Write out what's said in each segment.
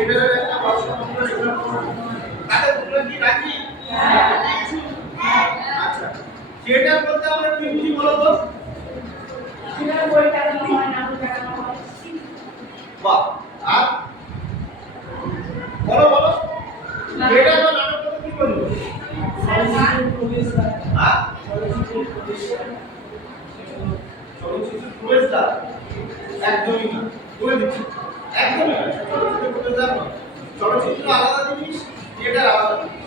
থিয়েটারের একটা বর্ষণ আমরা এখানে তাদের তোমরা কি রাজি? হ্যাঁ। আচ্ছা, থিয়েটার বলতে আমরা কি বুঝি বলো তো? থিয়েটার বই টাকানো হয়, নাটক টাকানো হয়। বাহ, আর বলো বলো, থিয়েটার বা নাটক বলতে কি বলবো? চলচ্চিত্রের প্রবেশদ্বার। হ্যাঁ, চলচ্চিত্রের প্রবেশদ্বার। চলচ্চিত্রের প্রবেশদ্বার একদমই না, বলে দিচ্ছি একদমই না। চলচ্চিত্রের প্রবেশদ্বার নয়, চলচ্চিত্র আলাদা জিনিস, থিয়েটার আলাদা জিনিস।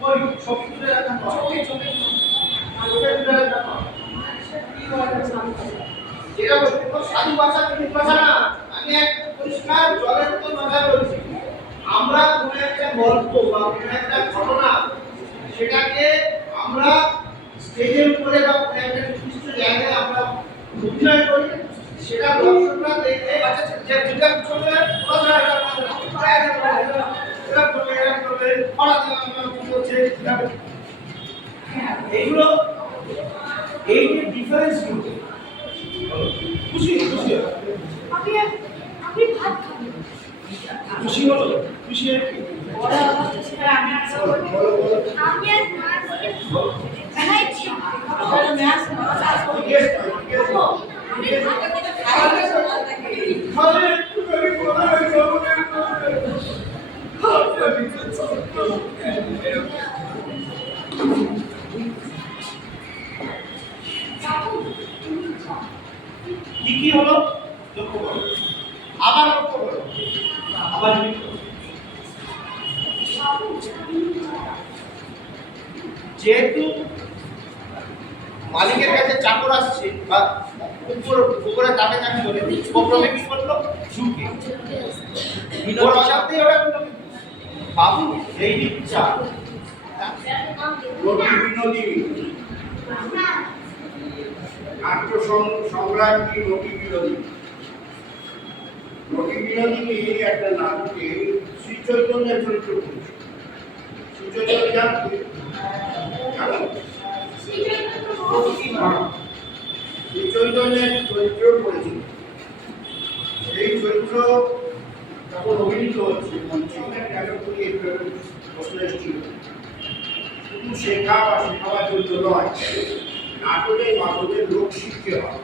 বলি ছবি তুলে রাখা নয়, ছবি তুলে রাখা নয়। যেটা বলছি তো সাধু ভাষা মিথ্যা ভাষা না, আমি এক পরিষ্কার জলের মতো ভাষা বলছি। আমরা কোনো একটা গল্প বা কোনো একটা ঘটনা সেটাকে আমরা স্টেজের উপরে বা কোনো একটা নির্দিষ্ট জায়গায় আমরা অভিনয় করি, সেটা দর্শকরা দেখে আচ্ছা যেটা চলবে এইগুলো, এই যে ডিফারেন্স গুলো খুশি খুশি আপনি আপনি ভাত খান। খুশি হলো, খুশি আর কি আমি আর মাছ খাইছি। বলো ম্যাচ খালে একটু করে বলা হয় জমনের কি কি হলো লক্ষ্য করো, আবার লক্ষ্য করো, আবার যেহেতু মালিকের কাছে চাকর আসছে বা উপরে তাকে চাকরি করে প্রথমে কি করলো ঝুঁকে ওর অশান্তি ওরা বাবু এই ইচ্ছা বিনোদী নাট্য সম্রাজ্ঞী রবি বিনোদী। রবি বিনোদিনী একটা নাটকে শ্রী চৈতন্যের চরিত্র করেছে। শ্রী চৈতন্য জানতে শ্রী চৈতন্যের চরিত্র করেছিল। এই চরিত্র তখন অভিনীত হচ্ছে মঞ্চে প্রশ্ন এসেছিল শুধু শেখা বা শেখাবার জন্য নয়, নাটকের মাধ্যমে লোক শিখতে হয়।